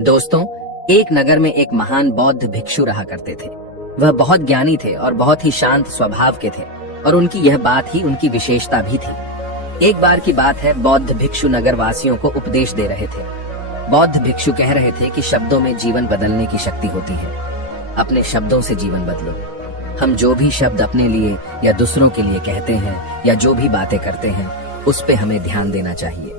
दोस्तों, एक नगर में एक महान बौद्ध भिक्षु रहा करते थे। वह बहुत ज्ञानी थे और बहुत ही शांत स्वभाव के थे और उनकी यह बात ही उनकी विशेषता भी थी। एक बार की बात है, बौद्ध भिक्षु नगर वासियों को उपदेश दे रहे थे। बौद्ध भिक्षु कह रहे थे कि शब्दों में जीवन बदलने की शक्ति होती है। अपने शब्दों से जीवन बदलो। हम जो भी शब्द अपने लिए या दूसरों के लिए कहते हैं या जो भी बातें करते हैं, उस पे हमें ध्यान देना चाहिए।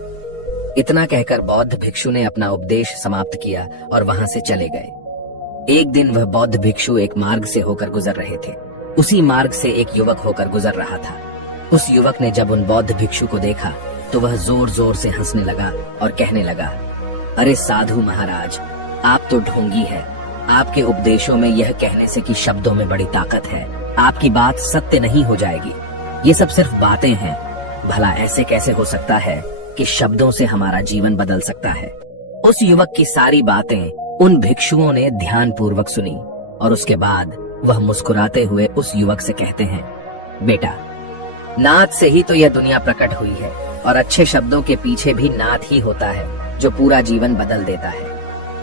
इतना कहकर बौद्ध भिक्षु ने अपना उपदेश समाप्त किया और वहां से चले गए। एक दिन वह बौद्ध भिक्षु एक मार्ग से होकर गुजर रहे थे। उसी मार्ग से एक युवक होकर गुजर रहा था। उस युवक ने जब उन बौद्ध भिक्षु को देखा तो वह जोर जोर से हंसने लगा और कहने लगा, अरे साधु महाराज, आप तो ढोंगी है। आपके उपदेशों में यह कहने से कि शब्दों में बड़ी ताकत है, आपकी बात सत्य नहीं हो जाएगी। ये सब सिर्फ बातें हैं। भला ऐसे कैसे हो सकता है कि शब्दों से हमारा जीवन बदल सकता है। उस युवक की सारी बातें उन भिक्षुओं ने ध्यान पूर्वक सुनी और उसके बाद वह मुस्कुराते हुए उस युवक से कहते हैं, बेटा, नाद से ही तो यह दुनिया प्रकट हुई है और अच्छे शब्दों के पीछे भी नाद ही होता है जो पूरा जीवन बदल देता है।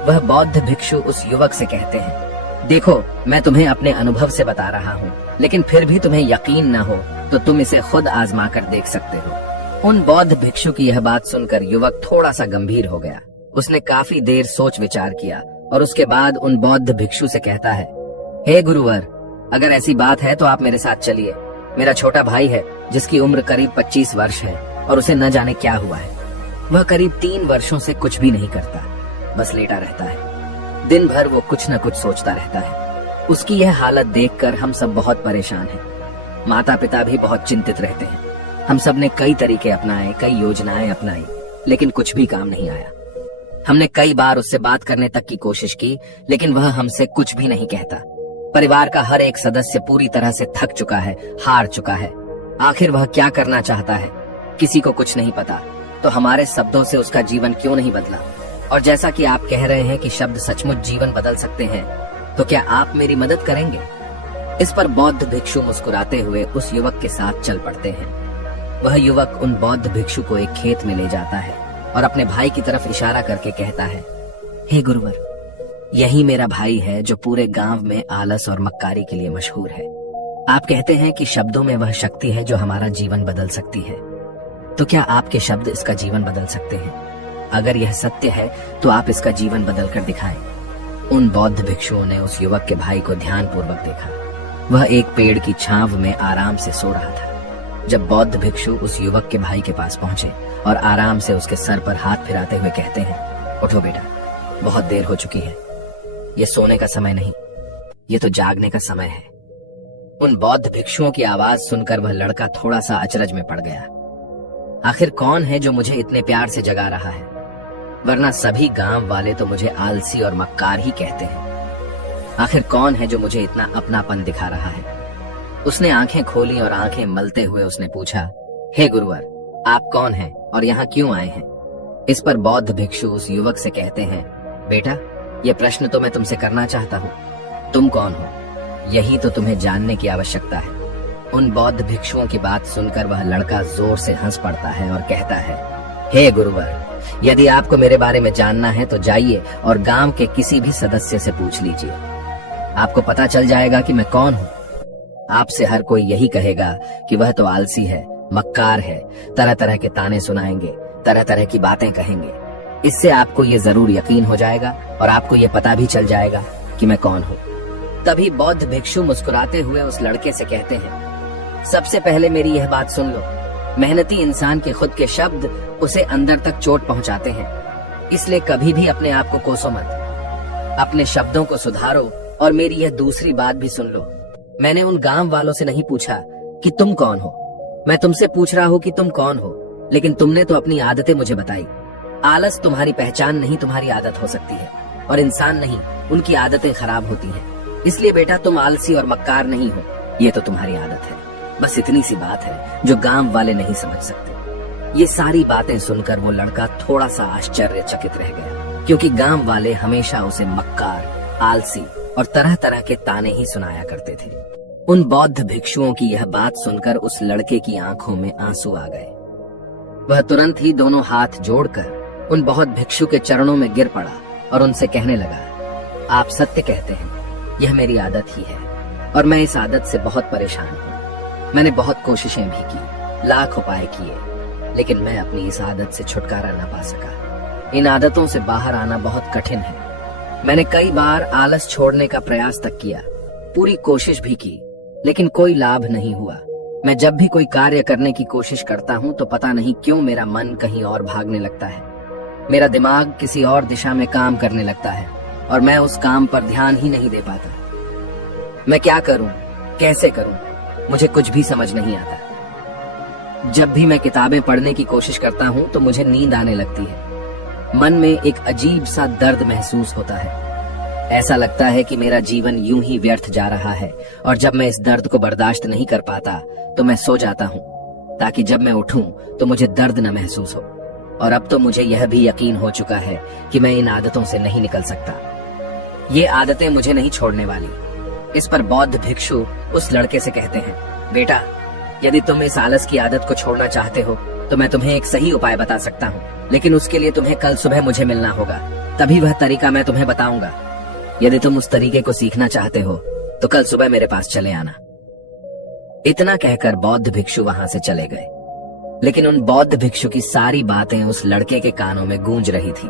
वह बौद्ध भिक्षु उस युवक से कहते हैं, देखो, मैं तुम्हें अपने अनुभव से बता रहा हूँ, लेकिन फिर भी तुम्हें यकीन न हो तो तुम इसे खुद आजमा कर देख सकते हो। उन बौद्ध भिक्षु की यह बात सुनकर युवक थोड़ा सा गंभीर हो गया। उसने काफी देर सोच विचार किया और उसके बाद उन बौद्ध भिक्षु से कहता है, हे गुरुवर, अगर ऐसी बात है तो आप मेरे साथ चलिए। मेरा छोटा भाई है जिसकी उम्र करीब 25 वर्ष है और उसे न जाने क्या हुआ है। वह करीब 3 वर्षों से कुछ भी नहीं करता, बस लेटा रहता है। दिन भर वो कुछ न कुछ सोचता रहता है। उसकी यह हालत देखकर हम सब बहुत परेशान हैं। माता पिता भी बहुत चिंतित रहते हैं। हम सब ने कई तरीके अपनाए, कई योजनाएं अपनाई, लेकिन कुछ भी काम नहीं आया। हमने कई बार उससे बात करने तक की कोशिश की, लेकिन वह हमसे कुछ भी नहीं कहता। परिवार का हर एक सदस्य पूरी तरह से थक चुका है, हार चुका है। आखिर वह क्या करना चाहता है, किसी को कुछ नहीं पता। तो हमारे शब्दों से उसका जीवन क्यों नहीं बदला? और जैसा कि आप कह रहे हैं कि शब्द सचमुच जीवन बदल सकते हैं, तो क्या आप मेरी मदद करेंगे? इस पर बौद्ध भिक्षु मुस्कुराते हुए उस युवक के साथ चल पड़ते हैं। वह युवक उन बौद्ध भिक्षु को एक खेत में ले जाता है और अपने भाई की तरफ इशारा करके कहता है, हे गुरुवर, यही मेरा भाई है जो पूरे गांव में आलस और मक्कारी के लिए मशहूर है। आप कहते हैं कि शब्दों में वह शक्ति है जो हमारा जीवन बदल सकती है। तो क्या आपके शब्द इसका जीवन बदल सकते हैं? अगर यह सत्य है तो आप इसका जीवन बदल कर दिखाएं। उन बौद्ध भिक्षुओं ने उस युवक के भाई को ध्यानपूर्वक देखा। वह एक पेड़ की छांव में आराम से सो रहा था। जब बौद्ध भिक्षु उस युवक के भाई के पास पहुंचे और आराम से उसके सर पर हाथ फिराते हुए कहते हैं, उठो बेटा, बहुत देर हो चुकी है। ये सोने का समय नहीं, ये तो जागने का समय है। उन बौद्ध भिक्षुओं की आवाज सुनकर वह लड़का थोड़ा सा अचरज में पड़ गया। आखिर कौन है जो मुझे इतने प्यार से जगा रहा है? वरना सभी गांव वाले तो मुझे आलसी और मक्कार ही कहते हैं। आखिर कौन है जो मुझे इतना अपनापन दिखा रहा है? उसने आंखें खोली और आंखें मलते हुए उसने पूछा, हे गुरुवर, आप कौन हैं और यहाँ क्यों आए हैं? इस पर बौद्ध भिक्षु उस युवक से कहते हैं, बेटा, ये प्रश्न तो मैं तुमसे करना चाहता हूँ। तुम कौन हो, यही तो तुम्हें जानने की आवश्यकता है। उन बौद्ध भिक्षुओं की बात सुनकर वह लड़का जोर से हंस पड़ता है और कहता है, हे गुरुवर, यदि आपको मेरे बारे में जानना है तो जाइए और गांव के किसी भी सदस्य से पूछ लीजिए। आपको पता चल जाएगा कि मैं कौन हूँ। आपसे हर कोई यही कहेगा कि वह तो आलसी है, मक्कार है, तरह तरह के ताने सुनाएंगे, तरह तरह की बातें कहेंगे। इससे आपको ये जरूर यकीन हो जाएगा और आपको ये पता भी चल जाएगा कि मैं कौन हूँ। तभी बौद्ध भिक्षु मुस्कुराते हुए उस लड़के से कहते हैं, सबसे पहले मेरी यह बात सुन लो। मेहनती इंसान के खुद के शब्द उसे अंदर तक चोट पहुंचाते हैं, इसलिए कभी भी अपने आप को कोसो मत। अपने शब्दों को सुधारो। और मेरी यह दूसरी बात भी सुन लो। मैंने उन गांव वालों से नहीं पूछा कि तुम कौन हो, मैं तुमसे पूछ रहा हूँ कि तुम कौन हो, लेकिन तुमने तो अपनी आदतें मुझे बताई। आलस तुम्हारी पहचान नहीं, तुम्हारी आदत हो सकती है, और इंसान नहीं, उनकी आदतें खराब होती हैं। इसलिए बेटा, तुम आलसी और मक्कार नहीं हो, ये तो तुम्हारी आदत है। बस इतनी सी बात है जो गांव वाले नहीं समझ सकते। ये सारी बातें सुनकर वो लड़का थोड़ा सा आश्चर्यचकित रह गया, क्योंकि गांव वाले हमेशा उसे मक्कार, आलसी और तरह तरह के ताने ही सुनाया करते थे। उन बौद्ध भिक्षुओं की यह बात सुनकर उस लड़के की आंखों में आंसू आ गए। वह तुरंत ही दोनों हाथ जोड़कर उन बौद्ध भिक्षु के चरणों में गिर पड़ा और उनसे कहने लगा, आप सत्य कहते हैं, यह मेरी आदत ही है और मैं इस आदत से बहुत परेशान हूँ। मैंने बहुत कोशिशें भी की, लाख उपाय किए, लेकिन मैं अपनी इस आदत से छुटकारा ना पा सका। इन आदतों से बाहर आना बहुत कठिन है। मैंने कई बार आलस छोड़ने का प्रयास तक किया, पूरी कोशिश भी की, लेकिन कोई लाभ नहीं हुआ। मैं जब भी कोई कार्य करने की कोशिश करता हूँ तो पता नहीं क्यों मेरा मन कहीं और भागने लगता है। मेरा दिमाग किसी और दिशा में काम करने लगता है और मैं उस काम पर ध्यान ही नहीं दे पाता। मैं क्या करूं, कैसे करूं, मुझे कुछ भी समझ नहीं आता। जब भी मैं किताबें पढ़ने की कोशिश करता हूं तो मुझे नींद आने लगती है। मन में एक अजीब सा दर्द महसूस होता है। ऐसा लगता है कि मेरा जीवन यूं ही व्यर्थ जा रहा है और जब मैं इस दर्द को बर्दाश्त नहीं कर पाता तो मैं सो जाता हूं, ताकि जब मैं उठूं तो मुझे दर्द न महसूस हो। और अब तो मुझे यह भी यकीन हो चुका है कि मैं इन आदतों से नहीं निकल सकता। ये आदतें मुझे नहीं छोड़ने वाली। इस पर बौद्ध भिक्षु उस लड़के से कहते हैं, बेटा, यदि तुम इस आलस की आदत को छोड़ना चाहते हो तो मैं तुम्हें एक सही उपाय बता सकता हूँ, लेकिन उसके लिए तुम्हें कल सुबह मुझे मिलना होगा, तभी वह तरीका मैं तुम्हें बताऊंगा। यदि तुम उस तरीके को सीखना चाहते हो तो कल सुबह मेरे पास चले आना। इतना कहकर बौद्ध भिक्षु वहां से चले गए, लेकिन उन बौद्ध भिक्षु की सारी बातें उस लड़के के कानों में गूंज रही थी।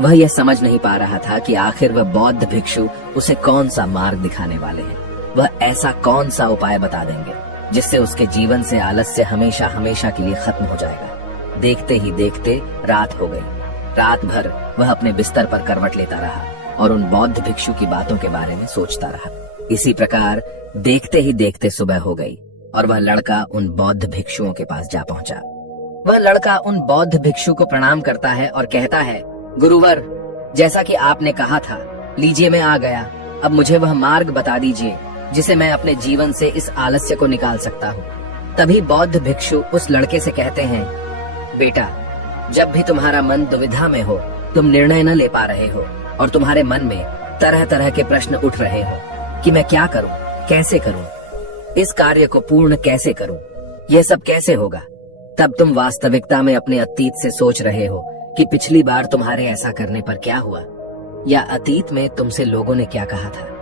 वह यह समझ नहीं पा रहा था कि आखिर वह बौद्ध भिक्षु उसे कौन सा मार्ग दिखाने वाले हैं। वह ऐसा कौन सा उपाय बता देंगे जिससे उसके जीवन से आलस्य हमेशा हमेशा के लिए खत्म हो जाएगा। देखते ही देखते रात हो गई। रात भर वह अपने बिस्तर पर करवट लेता रहा और उन बौद्ध भिक्षु की बातों के बारे में सोचता रहा। इसी प्रकार देखते ही देखते सुबह हो गई और वह लड़का उन बौद्ध भिक्षुओं के पास जा पहुंचा। वह लड़का उन बौद्ध भिक्षु को प्रणाम करता है और कहता है, गुरुवर, जैसा कि आपने कहा था, लीजिए मैं आ गया। अब मुझे वह मार्ग बता दीजिए जिसे मैं अपने जीवन से इस आलस्य को निकाल सकता हूँ। तभी बौद्ध भिक्षु उस लड़के से कहते हैं, बेटा, जब भी तुम्हारा मन दुविधा में हो, तुम निर्णय न ले पा रहे हो और तुम्हारे मन में तरह तरह के प्रश्न उठ रहे हो कि मैं क्या करूं, कैसे करूं, इस कार्य को पूर्ण कैसे करूं, यह सब कैसे होगा, तब तुम वास्तविकता में अपने अतीत से सोच रहे हो कि पिछली बार तुम्हारे ऐसा करने पर क्या हुआ, या अतीत में तुमसे लोगों ने क्या कहा था।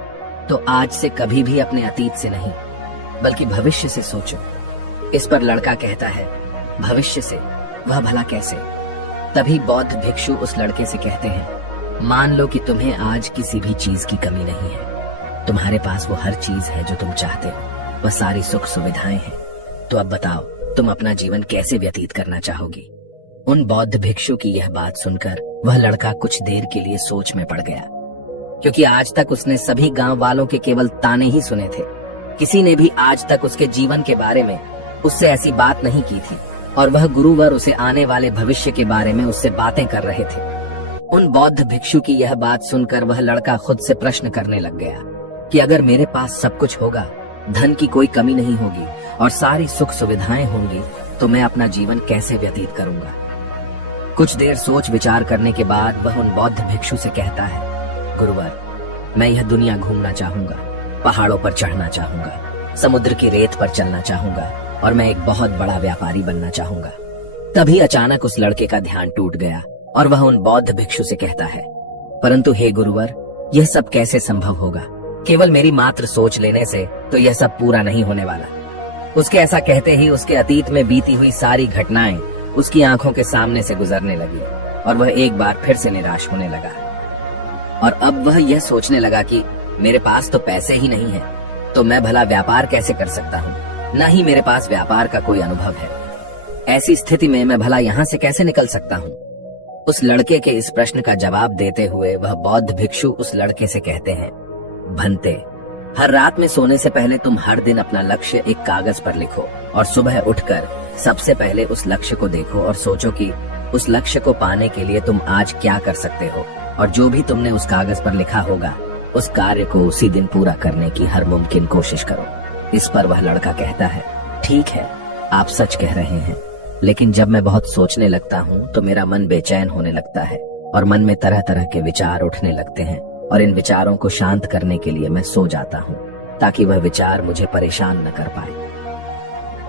तो आज से कभी भी अपने अतीत से नहीं, बल्कि भविष्य से सोचो। इस पर लड़का कहता है, भविष्य से? वह भला कैसे? तभी बौद्ध भिक्षु उस लड़के से कहते हैं, मान लो कि तुम्हें आज किसी भी चीज की कमी नहीं है। तुम्हारे पास वो हर चीज है जो तुम चाहते हो, वह सारी सुख सुविधाएं हैं। तो अब बताओ, तुम अपना जीवन कैसे व्यतीत करना चाहोगी? उन बौद्ध भिक्षु की यह बात सुनकर वह लड़का कुछ देर के लिए सोच में पड़ गया, क्योंकि आज तक उसने सभी गांव वालों के केवल ताने ही सुने थे। किसी ने भी आज तक उसके जीवन के बारे में उससे ऐसी बात नहीं की थी और वह गुरुवर उसे आने वाले भविष्य के बारे में उससे बातें कर रहे थे। उन बौद्ध भिक्षु की यह बात सुनकर वह लड़का खुद से प्रश्न करने लग गया कि अगर मेरे पास सब कुछ होगा, धन की कोई कमी नहीं होगी और सारी सुख सुविधाएं होंगी, तो मैं अपना जीवन कैसे व्यतीत करूंगा? कुछ देर सोच विचार करने के बाद वह उन बौद्ध भिक्षु से कहता है, गुरुवर, मैं यह दुनिया घूमना चाहूंगा, पहाड़ों पर चढ़ना चाहूंगा, समुद्र की रेत पर चलना चाहूंगा और मैं एक बहुत बड़ा व्यापारी बनना चाहूंगा। तभी अचानक उस लड़के का ध्यान टूट गया और वह उन बौद्ध भिक्षु से कहता है, परंतु हे गुरुवर, यह सब कैसे संभव होगा? केवल मेरी मात्र सोच लेने से तो यह सब पूरा नहीं होने वाला। उसके ऐसा कहते ही उसके अतीत में बीती हुई सारी घटनाएं उसकी आंखों के सामने से गुजरने लगी और वह एक बार फिर से निराश होने लगा। और अब वह यह सोचने लगा कि मेरे पास तो पैसे ही नहीं है, तो मैं भला व्यापार कैसे कर सकता हूँ? न ही मेरे पास व्यापार का कोई अनुभव है। ऐसी स्थिति में मैं भला यहाँ से कैसे निकल सकता हूँ? उस लड़के के इस प्रश्न का जवाब देते हुए वह बौद्ध भिक्षु उस लड़के से कहते हैं, भंते, हर रात में सोने से पहले तुम हर दिन अपना लक्ष्य एक कागज पर लिखो और सुबह उठकर सबसे पहले उस लक्ष्य को देखो और सोचो कि उस लक्ष्य को पाने के लिए तुम आज क्या कर सकते हो, और जो भी तुमने उस कागज पर लिखा होगा उस कार्य को उसी दिन पूरा करने की हर मुमकिन कोशिश करो। इस पर वह लड़का कहता है, ठीक है, आप सच कह रहे हैं, लेकिन जब मैं बहुत सोचने लगता हूँ तो मेरा मन बेचैन होने लगता है और मन में तरह तरह के विचार उठने लगते हैं और इन विचारों को शांत करने के लिए मैं सो जाता हूँ ताकि वह विचार मुझे परेशान न कर पाए।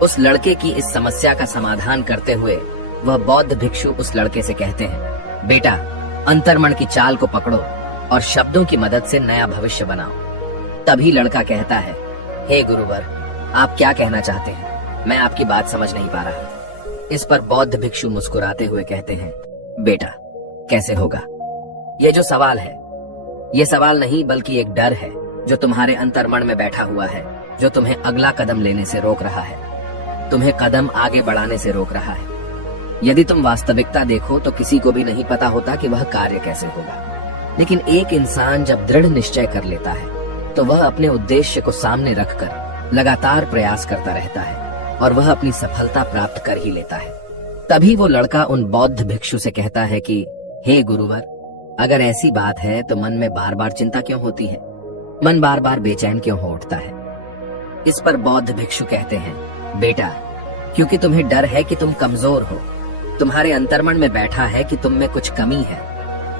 उस लड़के की इस समस्या का समाधान करते हुए वह बौद्ध भिक्षु उस लड़के से कहते हैं, बेटा, अंतर्मन की चाल को पकड़ो और शब्दों की मदद से नया भविष्य बनाओ। तभी लड़का कहता है, हे गुरुवर, आप क्या कहना चाहते हैं? मैं आपकी बात समझ नहीं पा रहा। इस पर बौद्ध भिक्षु मुस्कुराते हुए कहते हैं, बेटा, कैसे होगा? यह जो सवाल है, यह सवाल नहीं बल्कि एक डर है जो तुम्हारे अंतर्मन में बैठा हुआ है, जो तुम्हें अगला कदम लेने से रोक रहा है, तुम्हें कदम आगे बढ़ाने से रोक रहा है। यदि तुम वास्तविकता देखो तो किसी को भी नहीं पता होता कि वह कार्य कैसे होगा, लेकिन एक इंसान जब दृढ़ निश्चय कर लेता है तो वह अपने उद्देश्य को सामने रखकर लगातार प्रयास करता रहता है और वह अपनी सफलता प्राप्त कर ही लेता है। तभी वो लड़का उन बौद्ध भिक्षु से कहता है कि हे गुरुवर, अगर ऐसी बात है तो मन में बार बार चिंता क्यों होती है? मन बार बार बेचैन क्यों हो उठता है? इस पर बौद्ध भिक्षु कहते हैं, बेटा, क्योंकि तुम्हें डर है कि तुम कमजोर हो। तुम्हारे अंतर्मन में बैठा है कि तुम में कुछ कमी है,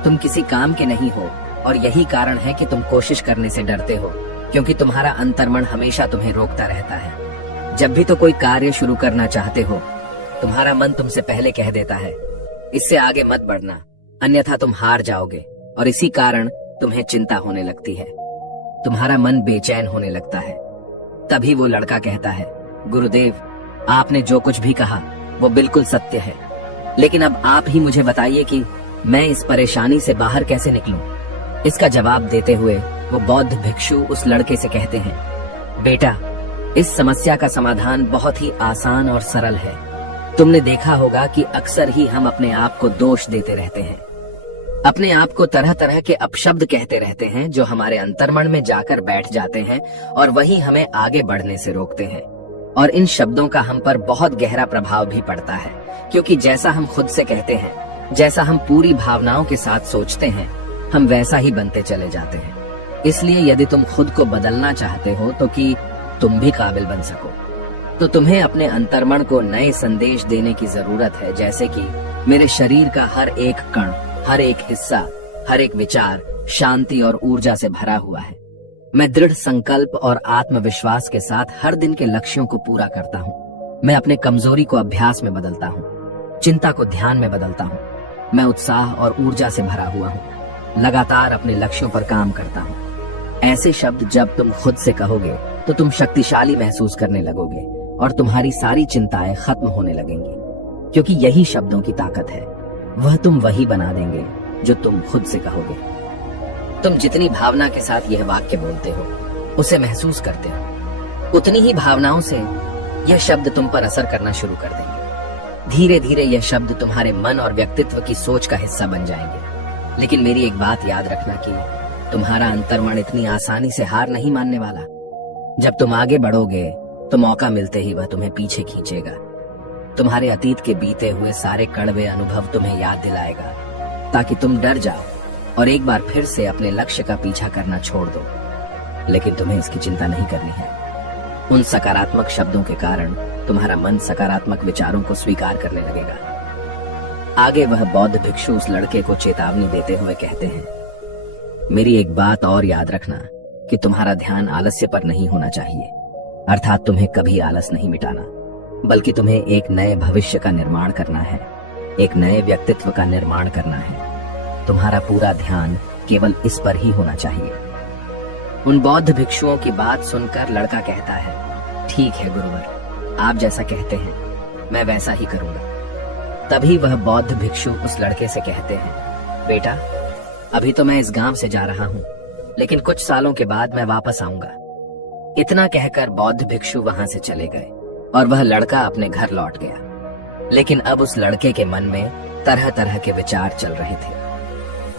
तुम किसी काम के नहीं हो, और यही कारण है कि तुम कोशिश करने से डरते हो, क्योंकि तुम्हारा अंतर्मन हमेशा तुम्हें रोकता रहता है। जब भी तो कोई कार्य शुरू करना चाहते हो, तुम्हारा मन तुमसे पहले कह देता है, इससे आगे मत बढ़ना, अन्यथा तुम हार जाओगे, और इसी कारण तुम्हें चिंता होने लगती है, तुम्हारा मन बेचैन होने लगता है। तभी वो लड़का कहता है, गुरुदेव, आपने जो कुछ भी कहा वो बिल्कुल सत्य है, लेकिन अब आप ही मुझे बताइए कि मैं इस परेशानी से बाहर कैसे निकलूं? इसका जवाब देते हुए वो बौद्ध भिक्षु उस लड़के से कहते हैं, बेटा, इस समस्या का समाधान बहुत ही आसान और सरल है। तुमने देखा होगा कि अक्सर ही हम अपने आप को दोष देते रहते हैं, अपने आप को तरह तरह के अपशब्द कहते रहते हैं जो हमारे अंतर्मन में जाकर बैठ जाते हैं और वही हमें आगे बढ़ने से रोकते हैं। और इन शब्दों का हम पर बहुत गहरा प्रभाव भी पड़ता है, क्योंकि जैसा हम खुद से कहते हैं, जैसा हम पूरी भावनाओं के साथ सोचते हैं, हम वैसा ही बनते चले जाते हैं। इसलिए यदि तुम खुद को बदलना चाहते हो तो कि तुम भी काबिल बन सको, तो तुम्हें अपने अंतर्मन को नए संदेश देने की जरूरत है, जैसे कि मेरे शरीर का हर एक कण, हर एक हिस्सा, हर एक विचार शांति और ऊर्जा से भरा हुआ है। मैं दृढ़ संकल्प और आत्मविश्वास के साथ हर दिन के लक्ष्यों को पूरा करता हूँ। मैं अपने कमजोरी को अभ्यास में बदलता हूँ, चिंता को ध्यान में बदलता हूँ। मैं उत्साह और ऊर्जा से भरा हुआ हूँ, लगातार अपने लक्ष्यों पर काम करता हूँ। ऐसे शब्द जब तुम खुद से कहोगे तो तुम शक्तिशाली महसूस करने लगोगे और तुम्हारी सारी चिंताएं खत्म होने लगेंगी, क्योंकि यही शब्दों की ताकत है। वह तुम वही बना देंगे जो तुम खुद से कहोगे। तुम जितनी भावना के साथ यह वाक्य बोलते हो, उसे महसूस करते हो, उतनी ही भावनाओं से यह शब्द तुम पर असर करना शुरू कर देंगे। धीरे धीरे यह शब्द तुम्हारे मन और व्यक्तित्व की सोच का हिस्सा बन जाएंगे। लेकिन मेरी एक बात याद रखना कि तुम्हारा अंतर्मन इतनी आसानी से हार नहीं मानने वाला। जब तुम आगे बढ़ोगे तो मौका मिलते ही वह तुम्हें पीछे खींचेगा। तुम्हारे अतीत के बीते हुए सारे कड़वे अनुभव तुम्हें याद दिलाएगा, ताकि तुम डर जाओ और एक बार फिर से अपने लक्ष्य का पीछा करना छोड़ दो। लेकिन तुम्हें इसकी चिंता नहीं करनी है। उन सकारात्मक शब्दों के कारण तुम्हारा मन सकारात्मक विचारों को स्वीकार करने लगेगा। आगे वह बौद्ध भिक्षु उस लड़के को चेतावनी देते हुए कहते हैं, मेरी एक बात और याद रखना कि तुम्हारा ध्यान आलस्य पर नहीं होना चाहिए, अर्थात तुम्हें कभी आलस नहीं मिटाना, बल्कि तुम्हें एक नए भविष्य का निर्माण करना है, एक नए व्यक्तित्व का निर्माण करना है। तुम्हारा पूरा ध्यान केवल इस पर ही होना चाहिए। उन बौद्ध भिक्षुओं की बात सुनकर लड़का कहता है, ठीक है गुरुवर, आप जैसा कहते हैं मैं वैसा ही करूंगा। तभी वह बौद्ध भिक्षु उस लड़के से कहते हैं, बेटा, अभी तो मैं इस गांव से जा रहा हूँ, लेकिन कुछ सालों के बाद मैं वापस आऊंगा। इतना कहकर बौद्ध भिक्षु वहां से चले गए और वह लड़का अपने घर लौट गया। लेकिन अब उस लड़के के मन में तरह तरह के विचार चल रहे थे।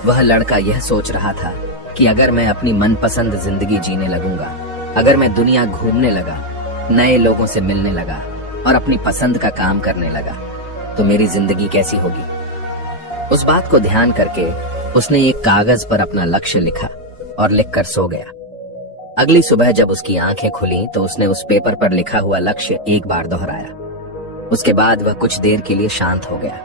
वह लड़का यह सोच रहा था कि अगर मैं अपनी मनपसंद जिंदगी जीने लगूंगा, अगर मैं दुनिया घूमने लगा, नए लोगों से मिलने लगा और अपनी पसंद का काम करने लगा, तो मेरी जिंदगी कैसी होगी। उस बात को ध्यान करके उसने एक कागज पर अपना लक्ष्य लिखा और लिखकर सो गया। अगली सुबह जब उसकी आंखें खुली तो उसने उस पेपर पर लिखा हुआ लक्ष्य एक बार दोहराया। उसके बाद वह कुछ देर के लिए शांत हो गया।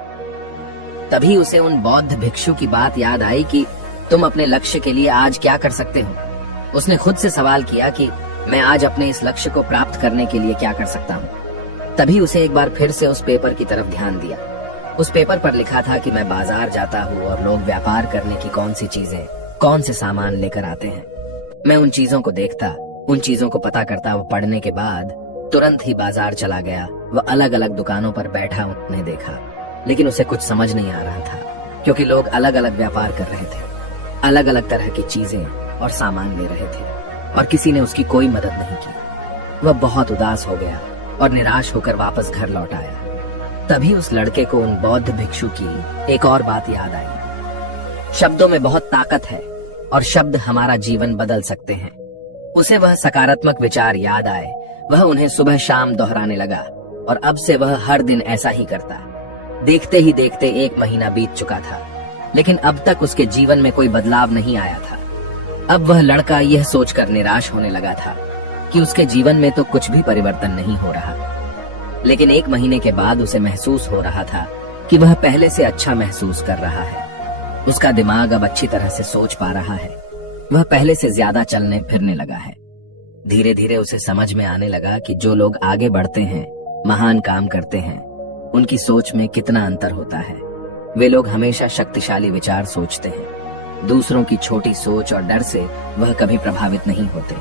तभी उसे उन बौद्ध भिक्षु की बात याद आई कि तुम अपने लक्ष्य के लिए आज क्या कर सकते हो। उसने खुद से सवाल किया कि मैं आज अपने इस लक्ष्य को प्राप्त करने के लिए क्या कर सकता हूँ। तभी उसे एक बार फिर से उस पेपर की तरफ ध्यान दिया। उस पेपर पर लिखा था कि मैं बाजार जाता हूँ और लोग व्यापार करने की कौन सी चीजें, कौन से सामान लेकर आते हैं। मैं उन चीजों को देखता, उन चीजों को पता करता। वो पढ़ने के बाद तुरंत ही बाजार चला गया। वह अलग अलग दुकानों पर बैठा उन्हें देखा, लेकिन उसे कुछ समझ नहीं आ रहा था, क्योंकि लोग अलग अलग व्यापार कर रहे थे, अलग अलग तरह की चीजें और सामान ले रहे थे, और किसी ने उसकी कोई मदद नहीं की। वह बहुत उदास हो गया और निराश होकर वापस घर लौट आया। तभी उस लड़के को उन बौद्ध भिक्षु की एक और बात याद आई। शब्दों में बहुत ताकत है और शब्द हमारा जीवन बदल सकते हैं। उसे वह सकारात्मक विचार याद आए। वह उन्हें सुबह शाम दोहराने लगा और अब से वह हर दिन ऐसा ही करता। देखते ही देखते 1 महीना बीत चुका था, लेकिन अब तक उसके जीवन में कोई बदलाव नहीं आया था। अब वह लड़का यह सोचकर निराश होने लगा था कि उसके जीवन में तो कुछ भी परिवर्तन नहीं हो रहा। लेकिन 1 महीने के बाद उसे महसूस हो रहा था कि वह पहले से अच्छा महसूस कर रहा है। उसका दिमाग अब अच्छी तरह से सोच पा रहा है। वह पहले से ज्यादा चलने फिरने लगा है। धीरे धीरे उसे समझ में आने लगा कि जो लोग आगे बढ़ते हैं, महान काम करते हैं, उनकी सोच में कितना अंतर होता है। वे लोग हमेशा शक्तिशाली विचार सोचते हैं। दूसरों की छोटी सोच और डर से वह कभी प्रभावित नहीं होते।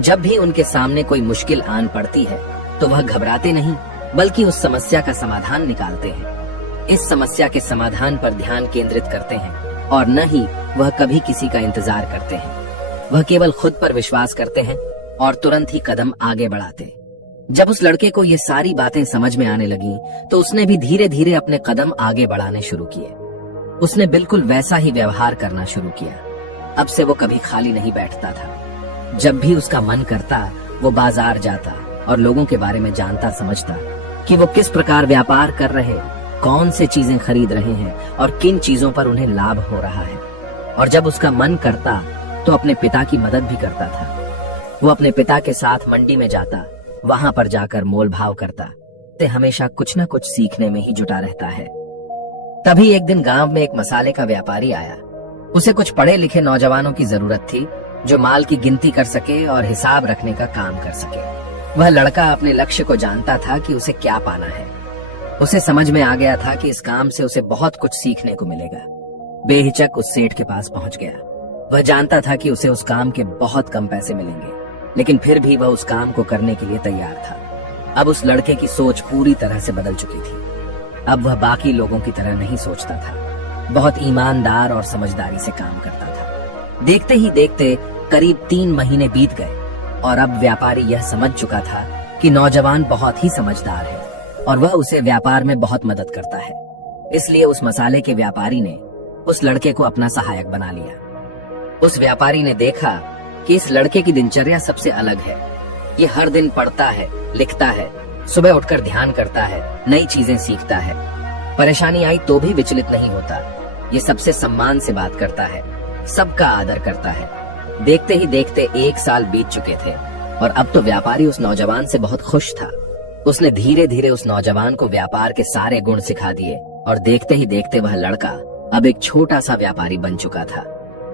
जब भी उनके सामने कोई मुश्किल आन पड़ती है तो वह घबराते नहीं, बल्कि उस समस्या का समाधान निकालते हैं। इस समस्या के समाधान पर ध्यान केंद्रित करते हैं और न ही वह कभी किसी का इंतजार करते हैं। वह केवल खुद पर विश्वास करते हैं और तुरंत ही कदम आगे बढ़ाते। जब उस लड़के को ये सारी बातें समझ में आने लगी तो उसने भी धीरे धीरे अपने कदम आगे बढ़ाने शुरू किए। उसने बिल्कुल वैसा ही व्यवहार करना शुरू किया। अब से वो कभी खाली नहीं बैठता था। जब भी उसका मन करता वो बाजार जाता और लोगों के बारे में जानता समझता कि वो किस प्रकार व्यापार कर रहे, कौन से चीजें खरीद रहे हैं और किन चीजों पर उन्हें लाभ हो रहा है। और जब उसका मन करता तो अपने पिता की मदद भी करता था। वो अपने पिता के साथ मंडी में जाता, वहां पर जाकर मोल भाव करता। ते हमेशा कुछ न कुछ सीखने में ही जुटा रहता है। तभी एक दिन गांव में एक मसाले का व्यापारी आया। उसे कुछ पढ़े लिखे नौजवानों की जरूरत थी जो माल की गिनती कर सके और हिसाब रखने का काम कर सके। वह लड़का अपने लक्ष्य को जानता था कि उसे क्या पाना है। उसे समझ में आ गया था कि इस काम से उसे बहुत कुछ सीखने को मिलेगा। बेहिचक उस सेठ के पास पहुंच गया। वह जानता था कि उसे उस काम के बहुत कम पैसे मिलेंगे, लेकिन फिर भी वह उस काम को करने के लिए तैयार था। अब उस लड़के की सोच पूरी तरह से बदल चुकी थी। अब वह बाकी लोगों की तरह नहीं सोचता था। बहुत ईमानदार और समझदारी से काम करता था। देखते ही देखते करीब 3 महीने बीत गए और अब व्यापारी यह समझ चुका था कि नौजवान बहुत ही समझदार है और वह उसे व्यापार में बहुत मदद करता है। इसलिए उस मसाले के व्यापारी ने उस लड़के को अपना सहायक बना लिया। उस व्यापारी ने देखा कि इस लड़के की दिनचर्या सबसे अलग है। ये हर दिन पढ़ता है, लिखता है, सुबह उठकर ध्यान करता है, नई चीजें सीखता है। परेशानी आई तो भी विचलित नहीं होता। ये सबसे सम्मान से बात करता है, सबका आदर करता है। देखते ही देखते 1 साल बीत चुके थे और अब तो व्यापारी उस नौजवान से बहुत खुश था। उसने धीरे धीरे उस नौजवान को व्यापार के सारे गुण सिखा दिए और देखते ही देखते वह लड़का अब एक छोटा सा व्यापारी बन चुका था।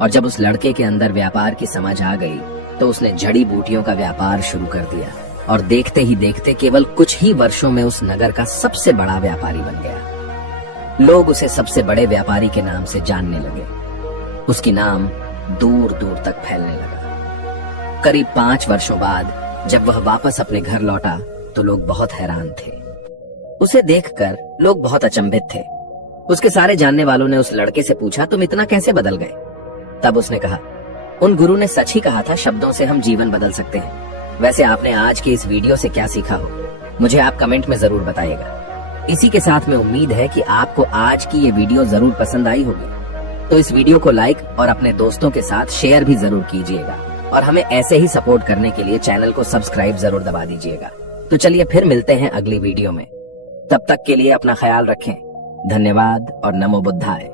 और जब उस लड़के के अंदर व्यापार की समझ आ गई तो उसने जड़ी बूटियों का व्यापार शुरू कर दिया और देखते ही देखते केवल कुछ ही वर्षों में उस नगर का सबसे बड़ा व्यापारी बन गया। लोग उसे सबसे बड़े व्यापारी के नाम से जानने लगे। उसकी नाम दूर दूर तक फैलने लगा। करीब 5 वर्षों बाद जब वह वापस अपने घर लौटा तो लोग बहुत हैरान थे। उसे देखकर लोग बहुत अचंभित थे। उसके सारे जानने वालों ने उस लड़के से पूछा, तुम इतना कैसे बदल गए? तब उसने कहा, उन गुरु ने सच ही कहा था, शब्दों से हम जीवन बदल सकते हैं। वैसे आपने आज की इस वीडियो से क्या सीखा हो, मुझे आप कमेंट में जरूर बताइएगा। इसी के साथ में उम्मीद है कि आपको आज की ये वीडियो जरूर पसंद आई होगी। तो इस वीडियो को लाइक और अपने दोस्तों के साथ शेयर भी जरूर कीजिएगा और हमें ऐसे ही सपोर्ट करने के लिए चैनल को सब्सक्राइब जरूर दबा दीजिएगा। तो चलिए फिर मिलते हैं अगली वीडियो में। तब तक के लिए अपना ख्याल रखें। धन्यवाद और नमो बुद्धाय।